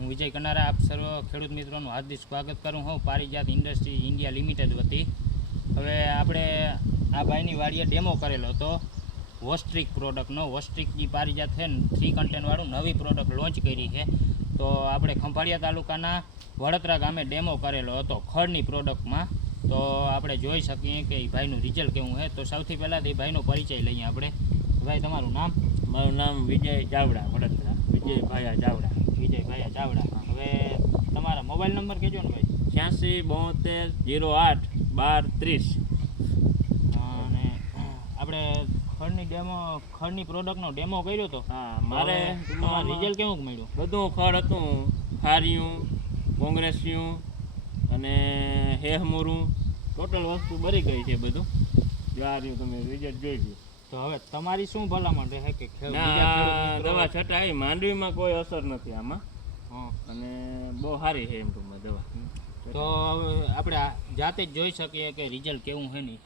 હું વિજય કનારા આપ સર્વ ખેડૂત મિત્રોનું હાર્દિક સ્વાગત કરું હું પારિજાત ઇન્ડસ્ટ્રી ઇન્ડિયા લિમિટેડ વતી. હવે આપણે આ ભાઈની વાડીએ ડેમો કરેલો હતો વોસ્ટ્રિક પ્રોડક્ટનો. વોસ્ટ્રિક જે પારિજાત છે ને 3 કન્ટેનવાળું નવી પ્રોડક્ટ લોન્ચ કરી છે. તો આપણે ખંભાળિયા તાલુકાના વડોદરા ગામે ડેમો કરેલો હતો ખડની પ્રોડક્ટમાં. તો આપણે જોઈ શકીએ કે એ ભાઈનું રિઝલ્ટ કેવું છે. તો સૌથી પહેલાં એ ભાઈનો પરિચય લઈએ આપણે. ભાઈ તમારું નામ? મારું નામ વિજય ચાવડા, વડોદરા. વિજય ભાયા ચાવડા. વિજય ભાયા ચાવડા. હવે તમારા મોબાઈલ નંબર કહેજો ને ભાઈ. 86 72 08 12 30. અને આપણે ખડની પ્રોડક્ટનો ડેમો કર્યો હતો. હા, મારે રિઝલ્ટ કેવું મળ્યું? બધું ખડ હતું, ખારિયું, કોંગ્રેસિયું અને હેહમુરું, ટોટલ વસ્તુ બરી ગઈ છે બધું. જો આ રહ્યું, તમે રિઝલ્ટ જોઈ લો. તો હવે તમારી શું ભલામણ રહે કે દવા છટાઈ માંડવીમાં કોઈ અસર નથી આમાં. અને બહુ સારી છે એમ ટૂંકમાં દવા. તો હવે આપણે જાતે જ જોઈ શકીએ કે રિઝલ્ટ કેવું છે નહીં.